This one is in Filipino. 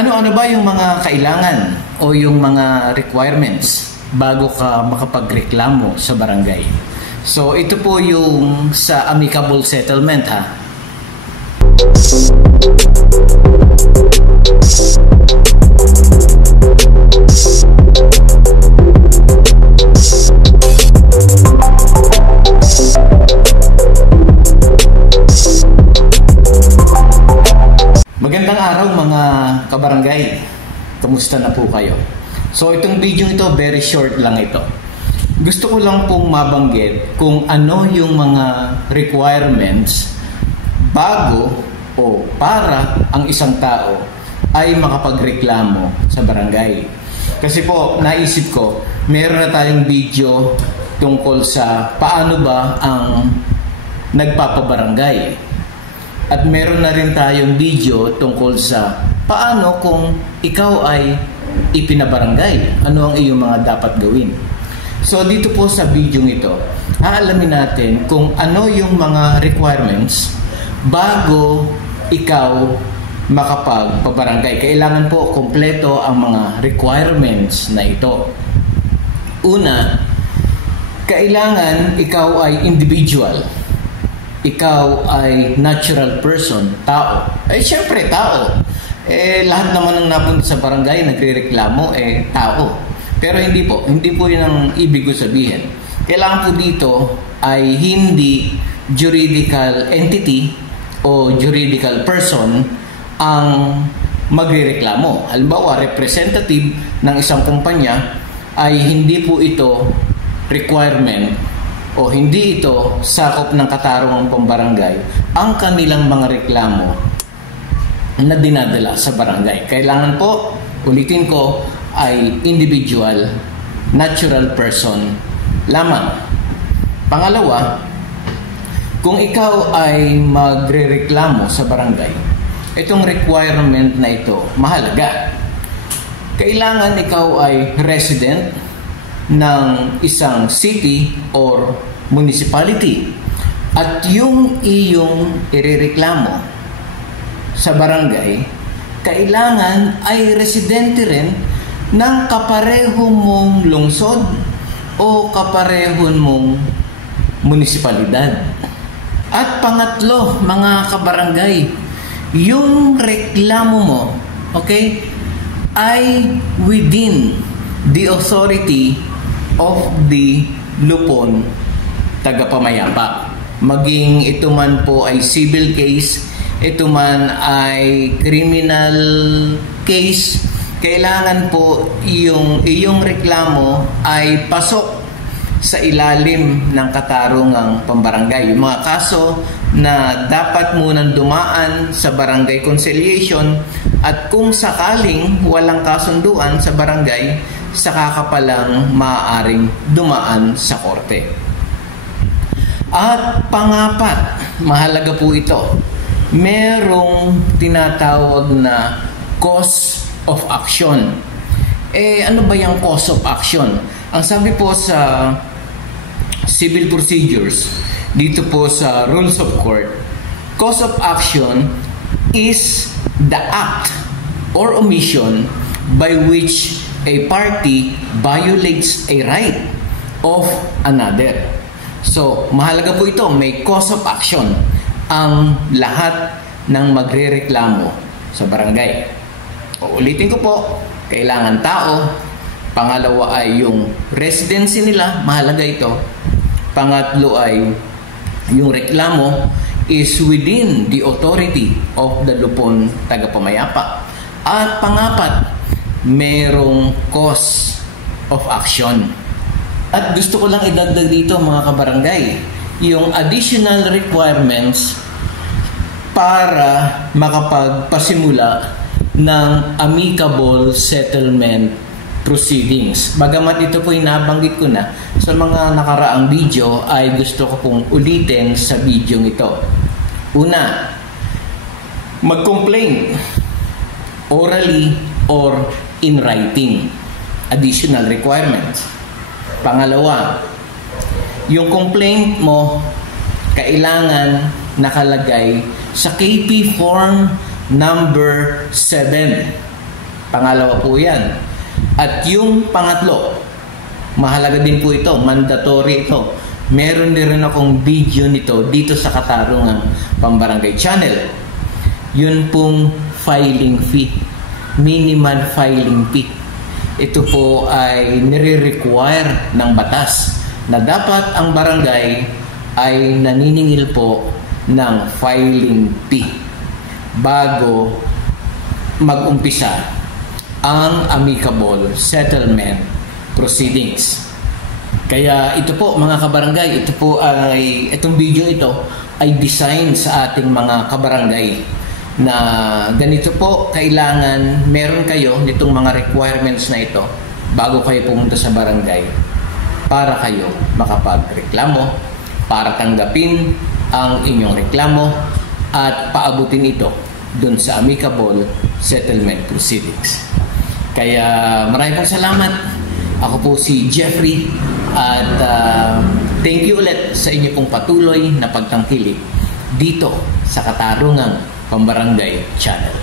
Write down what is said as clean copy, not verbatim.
Ano-ano ba yung mga kailangan o yung mga requirements bago ka makapagreklamo sa barangay? So ito po yung sa amicable settlement ha. Magandang araw mga kabarangay. Kamusta na po kayo? So itong video ito, very short lang ito. Gusto ko lang pong mabanggit kung ano yung mga requirements bago o para ang isang tao ay makapagreklamo sa barangay. Kasi po, naisip ko, meron na tayong video tungkol sa paano ba ang nagpapabarangay. At meron na rin tayong video tungkol sa paano kung ikaw ay ipinabarangay. Ano ang iyong mga dapat gawin. So dito po sa video ito, aalamin natin kung ano yung mga requirements bago ikaw makapagpabarangay. Kailangan po kompleto ang mga requirements na ito. Una, kailangan ikaw ay individual. Ikaw ay natural person, tao. Siyempre, tao. Lahat naman ng napunta sa barangay, nagre-reklamo, tao. Pero hindi po yun ang ibig ko sabihin. Kailangan po dito ay hindi juridical entity o juridical person ang magre-reklamo. Halimbawa, representative ng isang kumpanya ay hindi po ito requirement o hindi ito sakop ng katarungang pambarangay ang kanilang mga reklamo na dinadala sa barangay. Kailangan po, ulitin ko, ay individual, natural person lamang. Pangalawa, kung ikaw ay magrereklamo sa barangay, itong requirement na ito, mahalaga. Kailangan ikaw ay resident ng isang city or municipality at yung iyong irereklamo sa barangay kailangan ay residente rin ng kapareho mong lungsod o kapareho mong munisipalidad. At pangatlo, mga kabarangay, yung reklamo mo, okay, ay within the authority of the lupon tagapamayapa. Maging ito man po ay civil case, ito man ay criminal case, kailangan po iyong reklamo ay pasok sa ilalim ng katarungang pambarangay. Yung mga kaso na dapat munang dumaan sa barangay conciliation at kung sakaling walang kasunduan sa barangay, saka ka palang maaaring dumaan sa korte. At pangapat, mahalaga po ito, merong tinatawag na cause of action. Ano ba yung cause of action? Ang sabi po sa civil procedures, dito po sa rules of court, cause of action is the act or omission by which a party violates a right of another. So, mahalaga po ito, may cause of action ang lahat ng magrereklamo sa barangay. Ulitin ko po, kailangan tao. Pangalawa ay yung residency nila, mahalaga ito. Pangatlo ay yung reklamo is within the authority of the lupon tagapamayapa. At pangapat, merong cause of action. At gusto ko lang idagdag dito mga kabarangay, yung additional requirements para makapagpasimula ng amicable settlement proceedings. Bagamat ito po nabanggit ko na sa mga nakaraang video, ay gusto ko pong ulitin sa video ito. Una, mag-complain orally or in writing. Additional requirements. Pangalawa, yung complaint mo kailangan nakalagay sa KP Form number 7 Pangalawa po yan. At yung pangatlo, mahalaga din po ito, mandatory ito. Meron din rin akong video nito dito sa Katarungang Pambarangay Channel. Yun pong filing fee, minimal filing fee. Ito po ay nire-require ng batas na dapat ang barangay ay naniningil po ng filing fee bago mag-umpisa ang amicable settlement proceedings. Kaya ito po mga kabarangay, itong video ito ay design sa ating mga kabarangay na ganito po, kailangan meron kayo nitong mga requirements na ito bago kayo pumunta sa barangay para kayo makapagreklamo, para tanggapin ang inyong reklamo at paabutin ito dun sa amicable settlement proceedings. Kaya maraming salamat. Ako po si Jeffrey at thank you ulit sa inyo pong patuloy na pagtangkilik dito sa Katarungang Pambarangay Channel.